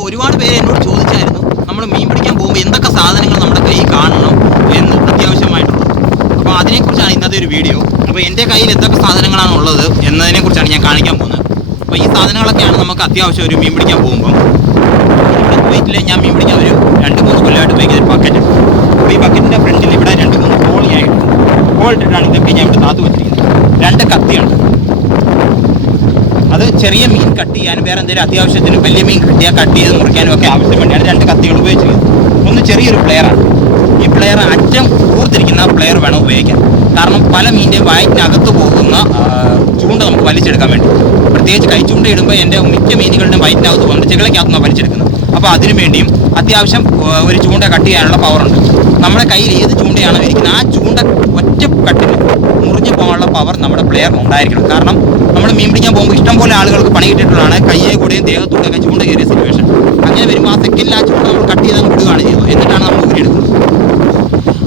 അപ്പോൾ ഒരുപാട് പേര് എന്നോട് ചോദിച്ചായിരുന്നു നമ്മൾ മീൻ പിടിക്കാൻ പോകുമ്പോൾ എന്തൊക്കെ സാധനങ്ങൾ നമ്മുടെ കയ്യിൽ കാണണം എന്ന് അത്യാവശ്യമായിട്ടുള്ളത്. അപ്പോൾ അതിനെക്കുറിച്ചാണ് ഇന്നത്തെ ഒരു വീഡിയോ. അപ്പോൾ എൻ്റെ കയ്യിൽ എന്തൊക്കെ സാധനങ്ങളാണ് ഉള്ളത് എന്നതിനെക്കുറിച്ചാണ് ഞാൻ കാണിക്കാൻ പോകുന്നത്. അപ്പോൾ ഈ സാധനങ്ങളൊക്കെയാണ് നമുക്ക് അത്യാവശ്യം ഒരു മീൻ പിടിക്കാൻ പോകുമ്പം. ഇവിടെ കുവൈറ്റിൽ ഞാൻ മീൻ പിടിക്കാൻ ഒരു 2-3 കൊല്ലമായിട്ട് ഉപയോഗിക്കുന്ന ഒരു ബക്കറ്റ്. അപ്പോൾ ഈ ബക്കറ്റിൻ്റെ ഫ്രണ്ടിൽ ഇവിടെ 2-3 ഹോളിയായിട്ടുണ്ട്. ഹോൾ ഇട്ടിട്ടാണ് ഇതൊക്കെ ഞാൻ ഇവിടെ താത്തു വെച്ചിരിക്കുന്നത്. 2 കത്തിയുണ്ട്. അത് ചെറിയ മീൻ കട്ട് ചെയ്യാനും വേറെ എന്തെങ്കിലും അത്യാവശ്യത്തിന് വലിയ മീൻ കിട്ടിയാൽ കട്ട് ചെയ്ത് മുറിക്കാനും ഒക്കെ ആവശ്യം വേണ്ടിയാണ് 2 കത്തികൾ ഉപയോഗിച്ചിരിക്കുന്നത്. ഒന്ന് ചെറിയൊരു പ്ലെയറാണ്. ഈ പ്ലെയർ അറ്റം കൂർത്തിരിക്കുന്ന പ്ലെയർ വേണം ഉപയോഗിക്കാൻ. കാരണം പല മീനിൻ്റെയും വയറ്റിനകത്ത് പോകുന്ന ചൂണ്ട നമുക്ക് വലിച്ചെടുക്കാൻ വേണ്ടി. പ്രത്യേകിച്ച് കൈച്ചൂണ്ട ഇടുമ്പോൾ എൻ്റെ മിക്ക മീനുകളുടെയും വയറ്റിനകത്ത് പോകുന്നത് ചെകിളയ്ക്കകത്തുനിന്ന് വലിച്ചെടുക്കുന്നത്. അപ്പോൾ അതിനു വേണ്ടിയും അത്യാവശ്യം ഒരു ചൂണ്ട കട്ട് ചെയ്യാനുള്ള പവറുണ്ട്. നമ്മുടെ കയ്യിൽ ഏത് ചൂണ്ടയാണോ ഇരിക്കുന്നത് ആ ചൂണ്ട ഒറ്റ കട്ടിൽ മുറിഞ്ഞു പോകാനുള്ള പവർ നമ്മുടെ പ്ലെയറിന് ഉണ്ടായിരിക്കണം. കാരണം നമ്മൾ മീൻ പിടിക്കാൻ പോകുമ്പോൾ ഇഷ്ടംപോലെ ആളുകൾക്ക് പണി കിട്ടിയിട്ടുള്ളതാണ് കയ്യെ കൂടെയും ദേഹത്തൂടെയൊക്കെ ചൂണ്ട കയറിയ സിറ്റുവേഷൻ. അങ്ങനെ വരുമ്പോൾ ആ സെക്കൻഡിൽ ആ ചൂണ്ട നമ്മൾ കട്ട് ചെയ്ത് വിടുകയാണ് ചെയ്യുന്നത്. എന്നിട്ടാണ് നമ്മൾ ഊരിയെടുക്കുന്നത്.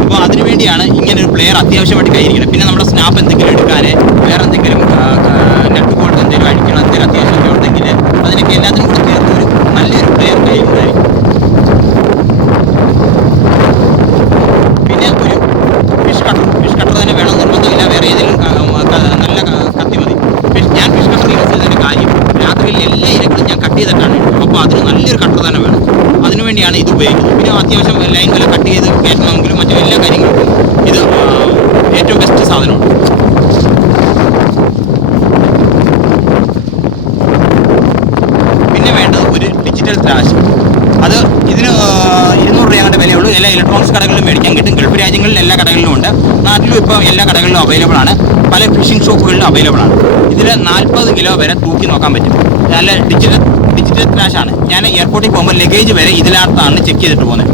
അപ്പോൾ അതിനുവേണ്ടിയാണ് ഇങ്ങനെ ഒരു പ്ലെയർ അത്യാവശ്യമായിട്ട് കയ്യിരിക്കുന്നത്. പിന്നെ നമ്മുടെ സ്നാപ്പ് എന്തെങ്കിലും എടുക്കാൻ, വേറെ എന്തെങ്കിലും നെറ്റ് ബോൾട്ട് എന്തെങ്കിലും അടിക്കണം, എന്തെങ്കിലും അത്യാവശ്യമൊക്കെ ഉണ്ടെങ്കിൽ അതിനൊക്കെ എല്ലാത്തിനും കൂടെ ചേർത്ത് ഒരു നല്ലൊരു പ്ലെയർ കയ്യിലുണ്ടായിരിക്കും. പിന്നെ ഒരു ഫിഷ് കട്ടർ തന്നെ വേണം, നിർബന്ധമില്ല. വേറെ ഏതെങ്കിലും നല്ല കത്തി മതി. ഞാൻ ഫിഷ് കട്ടർ യൂസ് ചെയ്തതിൻ്റെ കാര്യം രാത്രിയിൽ എല്ലാ ഇരകളും ഞാൻ കട്ട് ചെയ്തിട്ടാണ് ഇട്ടത്. അപ്പോൾ അതിന് നല്ലൊരു കട്ടർ തന്നെ വേണം. അതിനുവേണ്ടിയാണ് ഇത് ഉപയോഗിക്കുന്നത്. പിന്നെ അത്യാവശ്യം ലൈൻ വല്ല കട്ട് ചെയ്ത് കയറ്റണമെങ്കിലും മറ്റു എല്ലാ കാര്യങ്ങൾക്കും ഇത് ഏറ്റവും ബെസ്റ്റ് സാധനമാണ്. പിന്നെ വേണ്ടത് ഒരു ഡിജിറ്റൽ ത്രാഷ്. അത് ഇതിന് 200 രൂപയുടെ വിലയുള്ളൂ. എല്ലാ ഇലക്ട്രോണിക്സ് കടകളിലും മേടിക്കാൻ കിട്ടും. ഗൾഫ് രാജ്യങ്ങളിൽ എല്ലാ കടകളിലും ഉണ്ട്. നാട്ടിലും ഇപ്പോൾ എല്ലാ കടകളിലും അവൈലബിൾ ആണ്. പല ഫിഷിംഗ് ഷോപ്പുകളിലും അവൈലബിൾ ആണ്. ഇതിൽ 40 കിലോ വരെ തൂക്കി നോക്കാൻ പറ്റും. നല്ല ഡിജിറ്റൽ ത്രാഷാണ്. ഞാൻ എയർപോർട്ടിൽ പോകുമ്പോൾ ലഗേജ് വരെ ഇതിനകത്താണ് ചെക്ക് ചെയ്തിട്ട് പോകുന്നത്.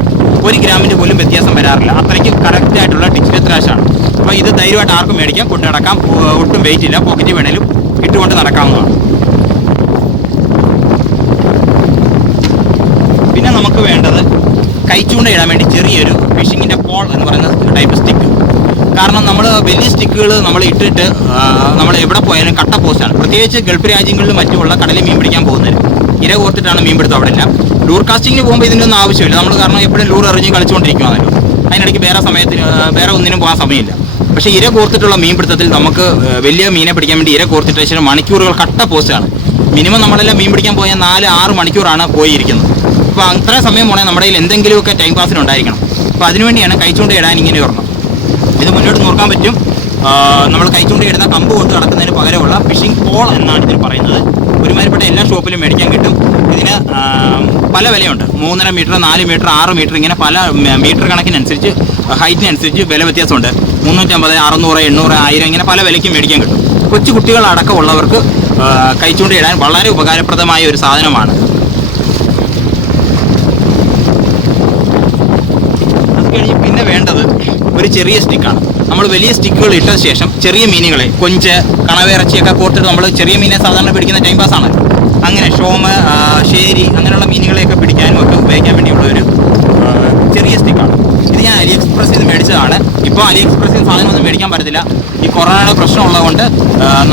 1 ഗ്രാമിൻ്റെ പോലും വ്യത്യാസം വരാറില്ല. അത്രയ്ക്ക് കറക്റ്റായിട്ടുള്ള ഡിജിറ്റൽ ത്രാഷാണ്. അപ്പോൾ ഇത് ധൈര്യമായിട്ട് ആർക്കും മേടിക്കാം, കൊണ്ട് നടക്കാം. ഒട്ടും വെയിറ്റ് ഇല്ല. പോക്കറ്റ് വേണേലും ഇട്ടുകൊണ്ട് നടക്കാവുന്നതാണ്. പിന്നെ നമുക്ക് വേണ്ടത് കൈച്ചൂണ്ട ഇടാൻ വേണ്ടി ചെറിയൊരു ഫിഷിങ്ങിൻ്റെ പോൾ എന്ന് പറയുന്ന ടൈപ്പ് സ്റ്റിക്ക്. കാരണം നമ്മൾ വലിയ സ്റ്റിക്കുകൾ നമ്മൾ ഇട്ടിട്ട് നമ്മൾ എവിടെ പോയാലും കട്ട പോസ്റ്റാണ്. പ്രത്യേകിച്ച് ഗൾഫ് രാജ്യങ്ങളിലും മറ്റുമുള്ള കടലിൽ മീൻ പിടിക്കാൻ പോകുന്നത് ഇര കോർത്തിട്ടാണ് മീൻ പിടുത്തം. അവിടെ ഇല്ല. ലൂർ കാസ്റ്റിങ്ങിന് പോകുമ്പോൾ ഇതിൻ്റെ ഒന്നും ആവശ്യമില്ല. നമ്മൾ കാരണം എപ്പോഴും ലൂർ എറിഞ്ഞ് കളിച്ചുകൊണ്ടിരിക്കുകയാണല്ലോ. അതിനിടയ്ക്ക് വേറെ ഒന്നിനും പോകാൻ സമയമില്ല. പക്ഷേ ഇര കോർത്തിട്ടുള്ള മീൻ പിടുത്തത്തിൽ നമുക്ക് വലിയ മീനെ പിടിക്കാൻ വേണ്ടി ഇര കോർത്തിട്ട് ശേഷം മണിക്കൂറുകൾ കട്ട പോസ്റ്റാണ്. മിനിമം നമ്മളെല്ലാം മീൻ പിടിക്കാൻ പോയാൽ 4-6 മണിക്കൂറാണ് പോയിരിക്കുന്നത്. അപ്പോൾ അത്രയും സമയം പോകണമെങ്കിൽ നമ്മുടെ കയ്യിൽ എന്തെങ്കിലുമൊക്കെ ടൈം പാസിനുണ്ടായിരിക്കണം. അപ്പോൾ അതിനുവേണ്ടിയാണ് കൈച്ചൂണ്ട ഇടാൻ ഇങ്ങനെ ഒരെണ്ണം. ഇത് മുന്നോട്ട് നോക്കാൻ പറ്റും. നമ്മൾ കൈച്ചൂണ്ട ഇടുന്ന കമ്പ് കൊണ്ട് നടക്കുന്നതിന് പകരമുള്ള ഫിഷിംഗ് പോൾ എന്നാണ് ഇതിന് പറയുന്നത്. ഒരുമാതിരിപ്പെട്ട എല്ലാ ഷോപ്പിലും മേടിക്കാൻ കിട്ടും. ഇതിന് പല വിലയുണ്ട്. 3.5 മീറ്റർ, 4 മീറ്റർ, 6 മീറ്റർ, ഇങ്ങനെ പല മീറ്റർ കണക്കിനനുസരിച്ച് ഹൈറ്റിനനുസരിച്ച് വില വ്യത്യാസമുണ്ട്. 350, 600, 800, 1000 ഇങ്ങനെ പല വിലയ്ക്കും മേടിക്കാൻ കിട്ടും. കൊച്ചു കുട്ടികളടക്കമുള്ളവർക്ക് കൈച്ചൂണ്ട ഇടാൻ വളരെ ഉപകാരപ്രദമായ ഒരു സാധനമാണ്. അത് കഴിഞ്ഞ് പിന്നെ വേണ്ടത് ഒരു ചെറിയ സ്റ്റിക്കാണ്. നമ്മൾ വലിയ സ്റ്റിക്കുകൾ ഇട്ട ശേഷം ചെറിയ മീനുകളെ, കൊഞ്ച്, കണവേറച്ചിയൊക്കെ കോർത്തിട്ട് നമ്മൾ ചെറിയ മീനെ സാധാരണ പിടിക്കുന്ന ടൈം പാസ്സാണ്. അങ്ങനെ ഷോമ്, ഷേരി അങ്ങനെയുള്ള മീനുകളെയൊക്കെ പിടിക്കാനും ഒക്കെ ഉപയോഗിക്കാൻ വേണ്ടിയുള്ള ഒരു ചെറിയ സ്റ്റിക്കാണ്. ഇത് ഞാൻ അലിഎക്സ്പ്രസ്സിൽ നിന്ന് മേടിച്ചതാണ്. ഇപ്പോൾ അലിഎക്സ്പ്രസ്സിൽ സാധനമൊന്നും മേടിക്കാൻ പറ്റത്തില്ല. ഈ കൊറോണയുടെ പ്രശ്നമുള്ളതുകൊണ്ട്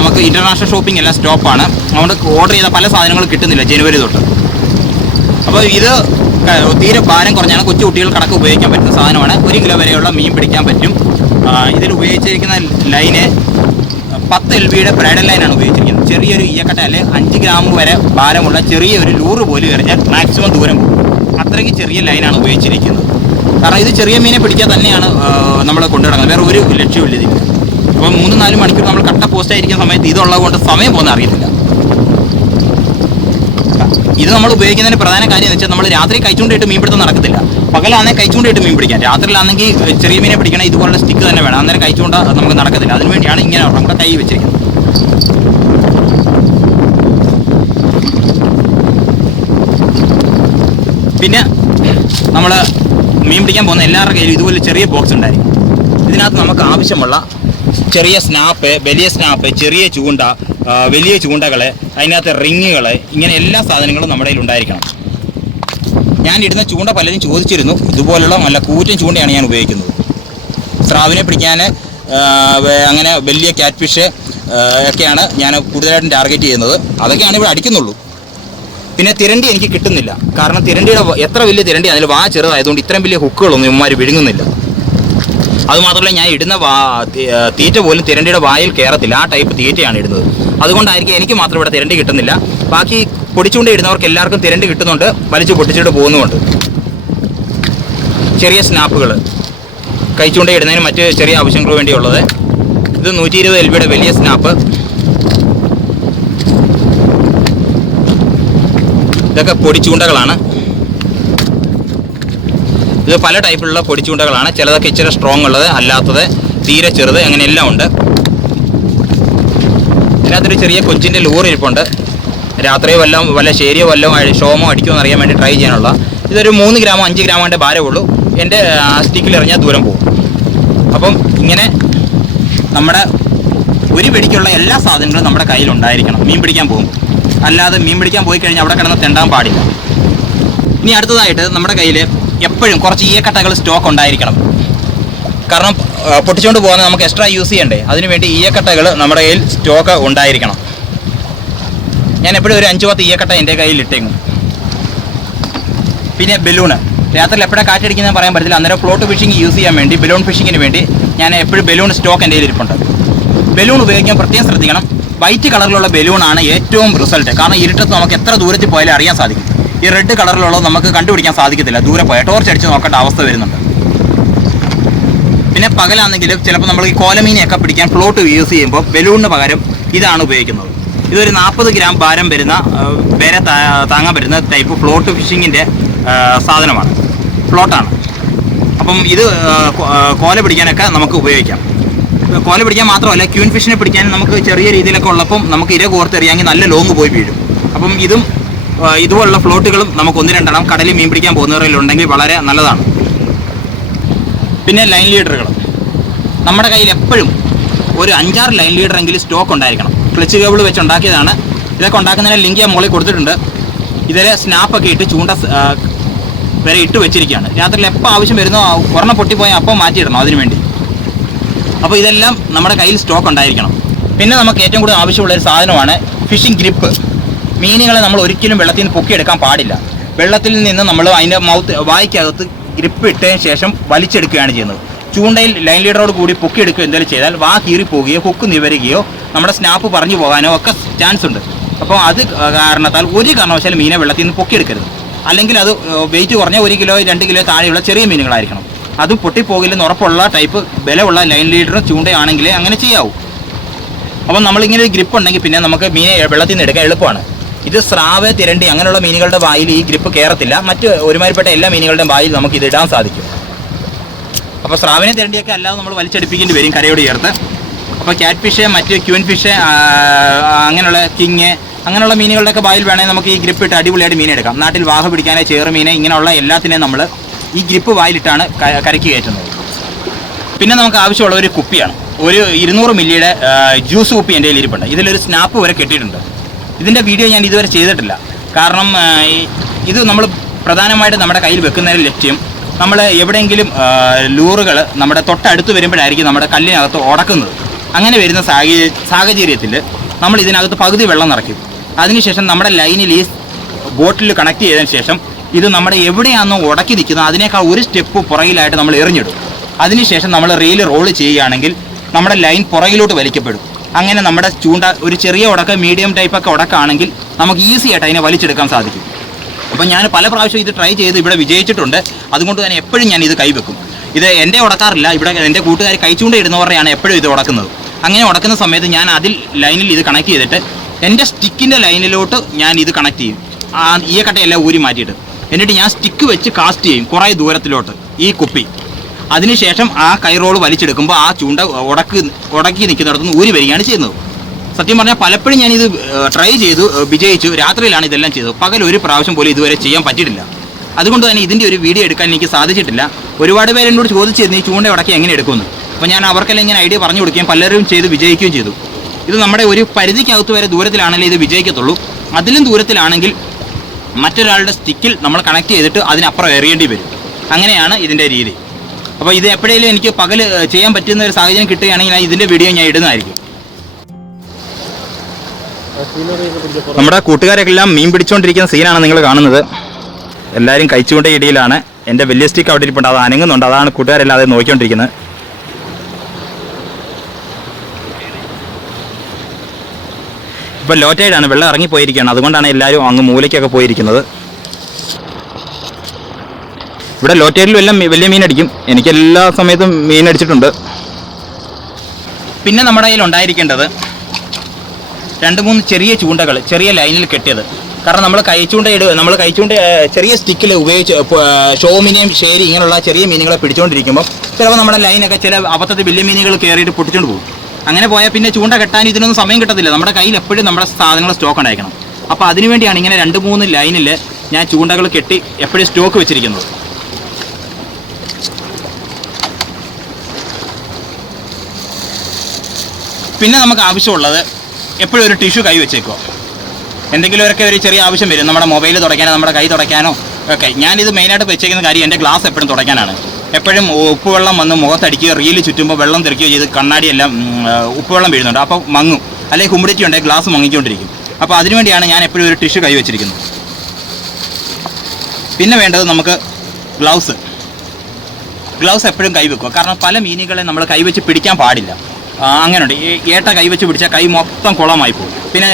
നമുക്ക് ഇൻ്റർനാഷണൽ ഷോപ്പിംഗ് എല്ലാം സ്റ്റോപ്പാണ്. അതുകൊണ്ട് ഓർഡർ ചെയ്ത പല സാധനങ്ങളും കിട്ടുന്നില്ല ജനുവരി തൊട്ട്. അപ്പോൾ ഇത് തീരെ ഭാരം കുറഞ്ഞാണ് കൊച്ചു കുട്ടികൾക്കടക്കം ഉപയോഗിക്കാൻ പറ്റുന്ന സാധനമാണ്. 1 കിലോ വരെയുള്ള മീൻ പിടിക്കാൻ പറ്റും. ഇതിൽ ഉപയോഗിച്ചിരിക്കുന്ന ലൈന് 10 LBയുടെ ബ്രൈഡൽ ലൈനാണ് ഉപയോഗിച്ചിരിക്കുന്നത്. ചെറിയൊരു ഈയക്കട്ട അല്ലെ 5 ഗ്രാം വരെ ഭാരമുള്ള ചെറിയൊരു ലൂറ് പോലും എറിഞ്ഞാൽ മാക്സിമം ദൂരം പോകും. അത്രയ്ക്ക് ചെറിയ ലൈനാണ് ഉപയോഗിച്ചിരിക്കുന്നത്. കാരണം ഇത് ചെറിയ മീനെ പിടിക്കാൻ തന്നെയാണ് നമ്മൾ കൊണ്ടു നടക്കുന്നത്. വേറെ ഒരു ലക്ഷ്യമില്ല ഇതിന്. അപ്പോൾ 3-4 മണിക്കൂർ നമ്മൾ കട്ട പോസ്റ്റായിരിക്കുന്ന സമയത്ത് ഇതുള്ളത് കൊണ്ട് സമയം പോകുന്ന അറിയത്തില്ല. ഇത് നമ്മൾ ഉപയോഗിക്കുന്നതിന് പ്രധാന കാര്യം എന്ന് വെച്ചാൽ നമ്മൾ രാത്രി കൈച്ചൂണ്ടയിട്ട് മീൻ പിടുത്തം നടക്കത്തില്ല. പകലാണെങ്കിൽ കൈച്ചൂണ്ടയിട്ട് മീൻ പിടിക്കാം. രാത്രിയിലാണെങ്കിൽ ചെറിയ മീനെ പിടിക്കണം ഇതുപോലുള്ള സ്റ്റിക്ക് തന്നെ വേണം. അന്നേരം കൈച്ചൂണ്ട നമുക്ക് നടക്കത്തില്ല. അതിനുവേണ്ടിയാണ് ഇങ്ങനെ നമ്മുടെ കൈ വെച്ചിരിക്കുന്നത്. പിന്നെ നമ്മൾ മീൻ പിടിക്കാൻ പോകുന്ന എല്ലാവരുടെ കയ്യിലും ഇതുപോലെ ചെറിയ ബോക്സ് ഉണ്ടായിരിക്കും. ഇതിനകത്ത് നമുക്ക് ആവശ്യമുള്ള ചെറിയ സ്നാപ്പ്, വലിയ സ്നാപ്പ്, ചെറിയ ചൂണ്ട, വലിയ ചൂണ്ടകൾ, അതിനകത്ത് റിങ്ങുകൾ, ഇങ്ങനെ എല്ലാ സാധനങ്ങളും നമ്മുടെ കയ്യിൽ ഉണ്ടായിരിക്കണം. ഞാൻ ഇടുന്ന ചൂണ്ട പലരും ചോദിച്ചിരുന്നു. ഇതുപോലുള്ള നല്ല കൂറ്റൻ ചൂണ്ടയാണ് ഞാൻ ഉപയോഗിക്കുന്നത്. സ്രാവിനെ പിടിക്കാൻ അങ്ങനെ വലിയ ക്യാറ്റ് ഫിഷ് ഒക്കെയാണ് ഞാൻ കൂടുതലായിട്ടും ടാർഗറ്റ് ചെയ്യുന്നത്. അതൊക്കെയാണ് ഇവിടെ അടിക്കുന്നുള്ളൂ. പിന്നെ തിരണ്ടി എനിക്ക് കിട്ടുന്നില്ല. കാരണം തിരണ്ടിയുടെ എത്ര വലിയ തിരണ്ടി അതിൽ വാ ചെറുതായതുകൊണ്ട് ഇത്രയും വലിയ ഹുക്കുകളൊന്നും ഇവന്മാർ വിഴുങ്ങുന്നില്ല. അതുമാത്രമല്ല ഞാൻ ഇടുന്ന തീറ്റ പോലും തിരണ്ടിയുടെ വായിൽ കയറത്തില്ല. ആ ടൈപ്പ് തീറ്റയാണ് ഇടുന്നത്. അതുകൊണ്ടായിരിക്കും എനിക്ക് മാത്രം ഇവിടെ തിരണ്ടി കിട്ടുന്നില്ല. ബാക്കി പൊടിച്ചുകൊണ്ട് ഇടുന്നവർക്ക് എല്ലാവർക്കും തിരണ്ടി കിട്ടുന്നുണ്ട്, വലിച്ചു പൊട്ടിച്ചിട്ട് പോകുന്നുമുണ്ട്. ചെറിയ സ്നാപ്പുകൾ കഴിച്ചുകൊണ്ട് ഇടുന്നതിന് മറ്റ് ചെറിയ ആവശ്യങ്ങൾക്ക് വേണ്ടിയുള്ളത്. ഇത് 120 LB വലിയ സ്നാപ്പ്. ഇതൊക്കെ പൊടിച്ചൂണ്ടകളാണ്. ഇത് പല ടൈപ്പിലുള്ള പൊടിച്ചൂണ്ടകളാണ്. ചിലതൊക്കെ ഇച്ചിരി സ്ട്രോങ് ഉള്ളത്, അല്ലാത്തത് തീരെ ചെറുത്, അങ്ങനെ എല്ലാം ഉണ്ട്. ഇതിനകത്തൊരു ചെറിയ കൊച്ചിൻ്റെ ലൂറ് ഇരിപ്പുണ്ട്. രാത്രിയോ വല്ല ശരിയോ ഷോമോ അടിക്കുമോ എന്നറിയാൻ വേണ്ടി ട്രൈ ചെയ്യാനുള്ള. ഇതൊരു 3 ഗ്രാമോ 5 ഗ്രാമോൻ്റെ ഭാരമുള്ളൂ. എൻ്റെ സ്റ്റിക്കിൽ എറിഞ്ഞാൽ ദൂരം പോകും. അപ്പം ഇങ്ങനെ നമ്മുടെ ഒരു പിടിക്കുള്ള എല്ലാ സാധനങ്ങളും നമ്മുടെ കയ്യിലുണ്ടായിരിക്കണം മീൻ പിടിക്കാൻ പോകും. അല്ലാതെ മീൻ പിടിക്കാൻ പോയി കഴിഞ്ഞാൽ അവിടെ കിടന്ന് തെണ്ടാൻ പാടില്ല. ഇനി അടുത്തതായിട്ട് നമ്മുടെ കയ്യിൽ എപ്പോഴും കുറച്ച് ഈയക്കട്ടകൾ സ്റ്റോക്ക് ഉണ്ടായിരിക്കണം. കാരണം പൊട്ടിച്ചുകൊണ്ട് പോകുന്ന നമുക്ക് എക്സ്ട്രാ യൂസ് ചെയ്യണ്ടേ, അതിനുവേണ്ടി ഈയക്കട്ടകൾ നമ്മുടെ കയ്യിൽ സ്റ്റോക്ക് ഉണ്ടായിരിക്കണം. ഞാൻ എപ്പോഴും ഒരു 5-10 ഈയക്കട്ട എൻ്റെ കയ്യിൽ ഇട്ടേക്കും. പിന്നെ ബലൂണ് രാത്രിയിൽ എപ്പോഴാണ് കാറ്റടിക്കുന്നത് പറയാൻ പറ്റില്ല. അന്നേരം ഫ്ലോട്ട് ഫിഷിംഗ് യൂസ് ചെയ്യാൻ വേണ്ടി, ബലൂൺ ഫിഷിങ്ങിന് വേണ്ടി ഞാൻ എപ്പോഴും ബലൂൺ സ്റ്റോക്ക് എൻ്റെ കയ്യിൽ ഇരിപ്പുണ്ട്. ബലൂൺ ഉപയോഗിക്കാൻ പ്രത്യേകം ശ്രദ്ധിക്കണം. വൈറ്റ് കളറിലുള്ള ബലൂണാണ് ഏറ്റവും റിസൾട്ട്. കാരണം ഇരുട്ടത്ത് നമുക്ക് എത്ര ദൂരത്തിൽ പോയാലും അറിയാൻ സാധിക്കും. ഈ റെഡ് കളറിലുള്ളത് നമുക്ക് കണ്ടുപിടിക്കാൻ സാധിക്കത്തില്ല. ദൂരെ പോയാൽ ടോർച്ച് അടിച്ച് നോക്കേണ്ട അവസ്ഥ വരുന്നുണ്ട്. പിന്നെ പകലാണെങ്കിലും ചിലപ്പോൾ നമ്മൾ ഈ കോലമീനെയൊക്കെ പിടിക്കാൻ ഫ്ലോട്ട് യൂസ് ചെയ്യുമ്പോൾ ബലൂണിന് പകരം ഇതാണ് ഉപയോഗിക്കുന്നത്. ഇതൊരു 40 ഗ്രാം ഭാരം വരുന്ന വരെ താങ്ങാൻ പറ്റുന്ന ടൈപ്പ് ഫ്ലോട്ട് ഫിഷിങ്ങിൻ്റെ സാധനമാണ്, ഫ്ലോട്ടാണ്. അപ്പം ഇത് കോല പിടിക്കാനൊക്കെ നമുക്ക് ഉപയോഗിക്കാം. കോല പിടിക്കാൻ മാത്രമല്ല, ക്യൂൻ ഫിഷിനെ പിടിക്കാൻ നമുക്ക് ചെറിയ രീതിയിലൊക്കെ ഉള്ളപ്പം നമുക്ക് ഇര കോർത്തെറിയാമെങ്കിൽ നല്ല ലോങ് പോയി വീഴും. അപ്പം ഇതുപോലുള്ള ഫ്ലോട്ടുകളും നമുക്ക് 1-2 കടലിൽ മീൻ പിടിക്കാൻ പോകുന്നവരിലുണ്ടെങ്കിൽ വളരെ നല്ലതാണ്. പിന്നെ ലൈൻ ലീഡറുകൾ നമ്മുടെ കയ്യിൽ എപ്പോഴും ഒരു 5-6 ലൈൻ ലീഡറെങ്കിലും സ്റ്റോക്ക് ഉണ്ടായിരിക്കണം. ക്ലച്ച് കേബിൾ വെച്ച് ഉണ്ടാക്കിയതാണ്. ഇതൊക്കെ ഉണ്ടാക്കുന്നതിന് ലിങ്ക് ഞാൻ മുകളിൽ കൊടുത്തിട്ടുണ്ട്. ഇതിൽ സ്നാപ്പൊക്കെ ഇട്ട് ചൂണ്ട വരെ ഇട്ട് വെച്ചിരിക്കുകയാണ്. രാത്രിയിൽ എപ്പോൾ ആവശ്യം വരുന്നോ ഒരെണ്ണം പൊട്ടിപ്പോയാൽ അപ്പം മാറ്റിയിടണം അതിന് വേണ്ടി. അപ്പോൾ ഇതെല്ലാം നമ്മുടെ കയ്യിൽ സ്റ്റോക്ക് ഉണ്ടായിരിക്കണം. പിന്നെ നമുക്ക് ഏറ്റവും കൂടുതൽ ആവശ്യമുള്ളൊരു സാധനമാണ് ഫിഷിംഗ് ഗ്രിപ്പ്. മീനുകളെ നമ്മൾ ഒരിക്കലും വെള്ളത്തിൽ നിന്ന് പൊക്കിയെടുക്കാൻ പാടില്ല. വെള്ളത്തിൽ നിന്ന് നമ്മൾ അതിൻ്റെ വായ്ക്കകത്ത് ഗ്രിപ്പ് ഇട്ടതിന് ശേഷം വലിച്ചെടുക്കുകയാണ് ചെയ്യുന്നത്. ചൂണ്ടയിൽ ലൈൻ ലീഡറോട് കൂടി പൊക്കിയെടുക്കുക എന്തെങ്കിലും ചെയ്താൽ വാ കീറിപ്പോവുകയോ ഹുക്ക് നിവരുകയോ നമ്മുടെ സ്നാപ്പ് പറഞ്ഞു പോകാനോ ഒക്കെ ചാൻസ് ഉണ്ട്. അപ്പോൾ അത് കാരണത്താൽ ഒരു കാരണവശാലും മീനെ വെള്ളത്തിൽ നിന്ന് പൊക്കിയെടുക്കരുത്. അല്ലെങ്കിൽ അത് വെയിറ്റ് കുറഞ്ഞ 1 കിലോ 2 കിലോ താഴെയുള്ള ചെറിയ മീനുകളായിരിക്കണം. അതും പൊട്ടിപ്പോകില്ലെന്ന് ഉറപ്പുള്ള ടൈപ്പ് ബലമുള്ള ലൈൻ ലീഡറും ചൂണ്ടയാണെങ്കിലേ അങ്ങനെ ചെയ്യാവൂ. അപ്പം നമ്മളിങ്ങനെ ഒരു ഗ്രിപ്പ് ഉണ്ടെങ്കിൽ പിന്നെ നമുക്ക് മീനെ വെള്ളത്തിൽ നിന്ന് എടുക്കാൻ എളുപ്പമാണ്. ഇത് സ്രാവ്, തിരണ്ടി അങ്ങനെയുള്ള മീനുകളുടെ വായിൽ ഈ ഗ്രിപ്പ് കയറത്തില്ല. മറ്റ് ഒരുമാതിരിപ്പെട്ട എല്ലാ മീനുകളുടെയും വായിൽ നമുക്ക് ഇത് ഇടാൻ സാധിക്കും. അപ്പോൾ സ്രാവിനെ തിരണ്ടിയൊക്കെ അല്ലാതെ നമ്മൾ വലിച്ചടിപ്പിക്കേണ്ടി വരും കരയോട് ചേർത്ത്. അപ്പോൾ ക്യാറ്റ് ഫിഷ്, മറ്റ് ക്യൂൻ ഫിഷ്, അങ്ങനെയുള്ള കിങ് അങ്ങനെയുള്ള മീനുകളുടെയൊക്കെ വായിൽ വേണമെങ്കിൽ നമുക്ക് ഈ ഗ്രിപ്പ് ഇട്ട് അടിപൊളിയായിട്ട് മീനെടുക്കാം. നാട്ടിൽ വാഹ പിടിക്കാനോ ചേറുമീനെ ഇങ്ങനെയുള്ള എല്ലാത്തിനെയും നമ്മൾ ഈ ഗ്രിപ്പ് വായിലിട്ടാണ് കരയ്ക്ക് കയറ്റുന്നത്. പിന്നെ നമുക്ക് ആവശ്യമുള്ള ഒരു കുപ്പിയാണ്. ഒരു 200 മില്ലിയുടെ ജ്യൂസ് കുപ്പി എൻ്റെ കയ്യിൽ ഇരിപ്പുണ്ട്. ഇതിലൊരു സ്നാപ്പ് വരെ കെട്ടിയിട്ടുണ്ട്. ഇതിൻ്റെ വീഡിയോ ഞാൻ ഇതുവരെ ചെയ്തിട്ടില്ല. കാരണം ഇത് നമ്മൾ പ്രധാനമായിട്ട് നമ്മുടെ കയ്യിൽ വെക്കുന്നതിന് ലക്ഷ്യം നമ്മൾ എവിടെയെങ്കിലും ലൂറുകൾ നമ്മുടെ തൊട്ടടുത്ത് വരുമ്പോഴായിരിക്കും നമ്മുടെ കല്ലിനകത്ത് ഉടക്കുന്നത്. അങ്ങനെ വരുന്ന സാഹചര്യത്തിൽ നമ്മൾ ഇതിനകത്ത് പകുതി വെള്ളം നിറയ്ക്കും. അതിനുശേഷം നമ്മുടെ ലൈനിൽ ഈ ബോട്ടിൽ കണക്ട് ചെയ്തതിന് ശേഷം ഇത് നമ്മുടെ എവിടെയാണെന്നോ ഉടക്കി നിൽക്കുന്നത് അതിനേക്കാൾ ഒരു സ്റ്റെപ്പ് പുറകിലായിട്ട് നമ്മൾ എറിഞ്ഞിടും. അതിനുശേഷം നമ്മൾ റീൽ റോൾ ചെയ്യുകയാണെങ്കിൽ നമ്മുടെ ലൈൻ പുറകിലോട്ട് വലിക്കപ്പെടും. അങ്ങനെ നമ്മുടെ ചൂണ്ട ഒരു ചെറിയ ഉടക്ക, മീഡിയം ടൈപ്പൊക്കെ ഉടക്കാണെങ്കിൽ നമുക്ക് ഈസി ആയിട്ട് അതിനെ വലിച്ചെടുക്കാൻ സാധിക്കും. അപ്പോൾ ഞാൻ പല പ്രാവശ്യം ഇത് ട്രൈ ചെയ്ത് ഇവിടെ വിജയിച്ചിട്ടുണ്ട്. അതുകൊണ്ട് തന്നെ എപ്പോഴും ഞാൻ ഇത് കൈവെക്കും. ഇത് എൻ്റെ ഉടക്കാറില്ല, ഇവിടെ എൻ്റെ കൂട്ടുകാർ കൈച്ചൂണ്ട ഇടുന്നവരുടെയാണ് എപ്പോഴും ഇത് ഉടക്കുന്നത്. അങ്ങനെ ഉടക്കുന്ന സമയത്ത് ഞാൻ ലൈനിൽ ഇത് കണക്ട് ചെയ്തിട്ട് എൻ്റെ സ്റ്റിക്കിൻ്റെ ലൈനിലോട്ട് ഞാൻ ഇത് കണക്ട് ചെയ്യും. ഈ കട്ടയെല്ലാം ഊരി മാറ്റിയിട്ട് എന്നിട്ട് ഞാൻ സ്റ്റിക്ക് വെച്ച് കാസ്റ്റ് ചെയ്യും കുറേ ദൂരത്തിലോട്ട് ഈ കുപ്പി. അതിനുശേഷം ആ കൈ റോൾ വലിച്ചെടുക്കുമ്പോൾ ആ ചൂണ്ട ഉടക്കി നിൽക്കുന്നിടത്തുനിന്ന് ഊരി വരികയാണ് ചെയ്യുന്നത്. സത്യം പറഞ്ഞാൽ പലപ്പോഴും ഞാനിത് ട്രൈ ചെയ്തു, വിജയിച്ചു. രാത്രിയിലാണ് ഇതെല്ലാം ചെയ്തത്. പകൽ ഒരു പ്രാവശ്യം പോലും ഇതുവരെ ചെയ്യാൻ പറ്റിയിട്ടില്ല. അതുകൊണ്ട് തന്നെ ഇതിൻ്റെ ഒരു വീഡിയോ എടുക്കാൻ എനിക്ക് സാധിച്ചിട്ടില്ല. ഒരുപാട് പേര് എന്നോട് ചോദിച്ചിരുന്നു ഈ ചൂണ്ട ഉടക്കി എങ്ങനെ എടുക്കുമെന്ന്. അപ്പോൾ ഞാൻ അവർക്കെല്ലാം ഇങ്ങനെ ഐഡിയ പറഞ്ഞു കൊടുക്കുകയും പലരും ചെയ്ത് വിജയിക്കുകയും ചെയ്തു. ഇത് നമ്മുടെ ഒരു പരിധിക്കകത്ത് വരെ ദൂരത്തിലാണെങ്കിലും ഇത് വിജയിക്കത്തുള്ളൂ. അതിലും ദൂരത്തിലാണെങ്കിൽ മറ്റൊരാളുടെ സ്റ്റിക്കിൽ നമ്മൾ കണക്ട് ചെയ്തിട്ട് അതിനപ്പുറം എറിയേണ്ടി വരും. അങ്ങനെയാണ് ഇതിൻ്റെ രീതി. അപ്പോൾ ഇത് എപ്പോഴേലും എനിക്ക് പകൽ ചെയ്യാൻ പറ്റുന്ന ഒരു സാഹചര്യം കിട്ടുകയാണെങ്കിൽ ഇതിൻ്റെ വീഡിയോ ഞാൻ ഇടുന്നതായിരിക്കും. നമ്മുടെ കൂട്ടുകാരെല്ലാം മീൻ പിടിച്ചുകൊണ്ടിരിക്കുന്ന സീനാണ് നിങ്ങൾ കാണുന്നത്. എല്ലാവരും കഴിച്ചുകൊണ്ടേ ഇടയിലാണ്. എൻ്റെ വലിയ സ്റ്റിക്ക് അവിടെ ഇരിപ്പുണ്ട്, അത് അനങ്ങുന്നുണ്ട്. അതാണ് കൂട്ടുകാരെല്ലാം അത് നോക്കിക്കൊണ്ടിരിക്കുന്നത്. ഇപ്പോൾ ലോ ടൈഡാണ്, വെള്ളം ഇറങ്ങിപ്പോയിരിക്കുകയാണ്. അതുകൊണ്ടാണ് എല്ലാവരും അങ്ങ് മൂലയ്ക്കൊക്കെ പോയിരിക്കുന്നത്. ഇവിടെ ലോ ടൈഡിലും എല്ലാം വലിയ മീനടിക്കും. എനിക്ക് എല്ലാ സമയത്തും മീനടിച്ചിട്ടുണ്ട്. പിന്നെ നമ്മുടെ കയ്യിൽ ഉണ്ടായിരിക്കേണ്ടത് 2-3 ചെറിയ ചൂണ്ടകൾ, ചെറിയ ലൈനിൽ കെട്ടിയത്. കാരണം നമ്മൾ കൈച്ചൂണ്ട ചെറിയ സ്റ്റിക്കിൽ ഉപയോഗിച്ച് ഷോമിനെയും ഷേരി ഇങ്ങനെയുള്ള ചെറിയ മീനുകളെ പിടിച്ചുകൊണ്ടിരിക്കുമ്പോൾ ചിലപ്പോൾ നമ്മുടെ ലൈനൊക്കെ ചില അബദ്ധത്തിൽ വലിയ മീനുകൾ കയറിയിട്ട് പൊട്ടിച്ചുകൊണ്ട് പോകും. അങ്ങനെ പോയാൽ പിന്നെ ചൂണ്ട കെട്ടാൻ ഇതിനൊന്നും സമയം കിട്ടത്തില്ല. നമ്മുടെ കയ്യിൽ എപ്പോഴും നമ്മുടെ സാധനങ്ങൾ സ്റ്റോക്ക് ഉണ്ടായിരിക്കണം. അപ്പോൾ അതിനുവേണ്ടിയാണ് ഇങ്ങനെ 2-3 ലൈനിൽ ഞാൻ ചൂണ്ടകൾ കെട്ടി എപ്പോഴും സ്റ്റോക്ക് വെച്ചിരിക്കുന്നത്. പിന്നെ നമുക്ക് ആവശ്യമുള്ളത് എപ്പോഴും ഒരു ടിഷ്യൂ കൈ വെച്ചേക്കോ. എന്തെങ്കിലുമൊക്കെ ഒരു ചെറിയ ആവശ്യം വരും, നമ്മുടെ മൊബൈൽ തുടയ്ക്കാനോ നമ്മുടെ കൈ തുടയ്ക്കാനോ ഒക്കെ. ഞാനിത് മെയിനായിട്ട് വെച്ചേക്കുന്ന കാര്യം എൻ്റെ ഗ്ലാസ് എപ്പോഴും തുടയ്ക്കാനാണ്. എപ്പോഴും ഉപ്പുവെള്ളം വന്ന് മുഖത്തടിക്കുകയോ റീല് ചുറ്റുമ്പോൾ വെള്ളം തെറിക്കുകയോ ചെയ്ത് കണ്ണാടിയെല്ലാം ഉപ്പുവെള്ളം വീഴുന്നുണ്ട്. അപ്പോൾ മങ്ങും, അല്ലെങ്കിൽ ഹ്യൂമിഡിറ്റി ഉണ്ടെങ്കിൽ ഗ്ലാസ് മങ്ങിക്കൊണ്ടിരിക്കും. അപ്പോൾ അതിനുവേണ്ടിയാണ് ഞാൻ എപ്പോഴും ഒരു ടിഷ്യൂ കൈ വെച്ചിരിക്കുന്നത്. പിന്നെ വേണ്ടത് നമുക്ക് ഗ്ലൗസ് എപ്പോഴും കൈ വെക്കുക. കാരണം പല മീനുകളെ നമ്മൾ കൈവച്ച് പിടിക്കാൻ പാടില്ല. അങ്ങനെയുണ്ട്. ഏട്ട കൈവച്ച് പിടിച്ചാൽ കൈ മൊത്തം കുളമായി പോകും. പിന്നെ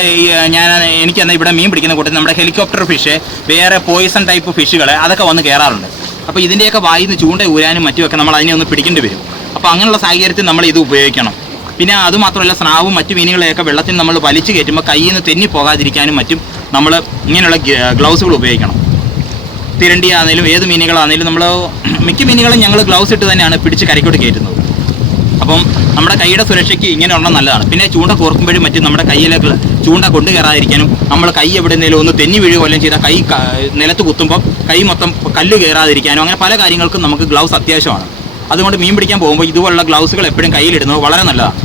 എനിക്കെന്നാൽ ഇവിടെ മീൻ പിടിക്കുന്ന കൂട്ടത്തിൽ നമ്മുടെ ഹെലികോപ്റ്റർ ഫിഷ്, വേറെ പോയിസൺ ടൈപ്പ് ഫിഷുകൾ അതൊക്കെ വന്ന് കയറാറുണ്ട്. അപ്പോൾ ഇതിൻ്റെയൊക്കെ വായിൽ നിന്ന് ചൂണ്ട ഊരാനും മറ്റുമൊക്കെ നമ്മൾ അതിനെ ഒന്ന് പിടിക്കേണ്ടി വരും. അപ്പോൾ അങ്ങനെയുള്ള സാഹചര്യത്തിൽ നമ്മൾ ഇത് ഉപയോഗിക്കണം. പിന്നെ അതുമാത്രമല്ല, സ്രാവും മറ്റു മീനുകളെയൊക്കെ വെള്ളത്തിൽ നമ്മൾ വലിച്ചു കയറ്റുമ്പോൾ കയ്യിൽ നിന്ന് തെന്നി പോകാതിരിക്കാനും മറ്റും നമ്മൾ ഇങ്ങനെയുള്ള ഗ്ലൗസുകൾ ഉപയോഗിക്കണം. തിരണ്ടി ആണെങ്കിലും ഏത് മീനുകളാണെങ്കിലും നമ്മൾ മിക്ക മീനുകളും ഞങ്ങൾ ഗ്ലൗസ് ഇട്ട് തന്നെയാണ് പിടിച്ച് കരയ്ക്കോട്ട് കയറ്റുന്നത്. അപ്പം നമ്മുടെ കൈയുടെ സുരക്ഷയ്ക്ക് ഇങ്ങനെ ഉള്ളത് നല്ലതാണ്. പിന്നെ ചൂണ്ട കോർക്കുമ്പോഴും മറ്റും നമ്മുടെ കയ്യിലേക്ക് ചൂണ്ട കൊണ്ടു കയറാതിരിക്കാനും, നമ്മൾ കൈ എവിടെയെങ്കിലും ഒന്ന് തെന്നി വീഴുകയോ വല്ലതും ചെയ്താൽ കൈ നിലത്ത് കുത്തുമ്പോൾ കൈ മൊത്തം കല്ല് കയറാതിരിക്കാനും അങ്ങനെ പല കാര്യങ്ങൾക്കും നമുക്ക് ഗ്ലൗസ് അത്യാവശ്യമാണ്. അതുകൊണ്ട് മീൻ പിടിക്കാൻ പോകുമ്പോൾ ഇതുപോലുള്ള ഗ്ലൗസുകൾ എപ്പോഴും കയ്യിലിടുന്നത് വളരെ നല്ലതാണ്.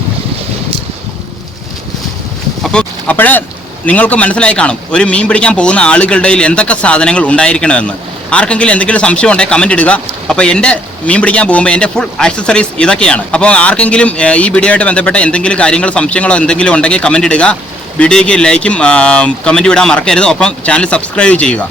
അപ്പോഴേ നിങ്ങൾക്ക് മനസ്സിലായി കാണും ഒരു മീൻ പിടിക്കാൻ പോകുന്ന ആളുകളുടെ എന്തൊക്കെ സാധനങ്ങൾ ഉണ്ടായിരിക്കണമെന്ന്. ആർക്കെങ്കിലും എന്തെങ്കിലും സംശയം ഉണ്ടെങ്കിൽ കമൻറ്റ് ഇടുക. അപ്പോൾ എൻ്റെ മീൻ പിടിക്കാൻ പോകുമ്പോൾ എൻ്റെ ഫുൾ ആക്സസറീസ് ഇതൊക്കെയാണ്. അപ്പോൾ ആർക്കെങ്കിലും ഈ വീഡിയോ ആയിട്ട് ബന്ധപ്പെട്ട എന്തെങ്കിലും കാര്യങ്ങളോ സംശയങ്ങളോ എന്തെങ്കിലും ഉണ്ടെങ്കിൽ കമൻറ്റ് ഇടുക. വീഡിയോയ്ക്ക് ലൈക്കും കമൻറ്റ് ഇടാൻ മറക്കരുത്. ഒപ്പം ചാനൽ സബ്സ്ക്രൈബ് ചെയ്യുക.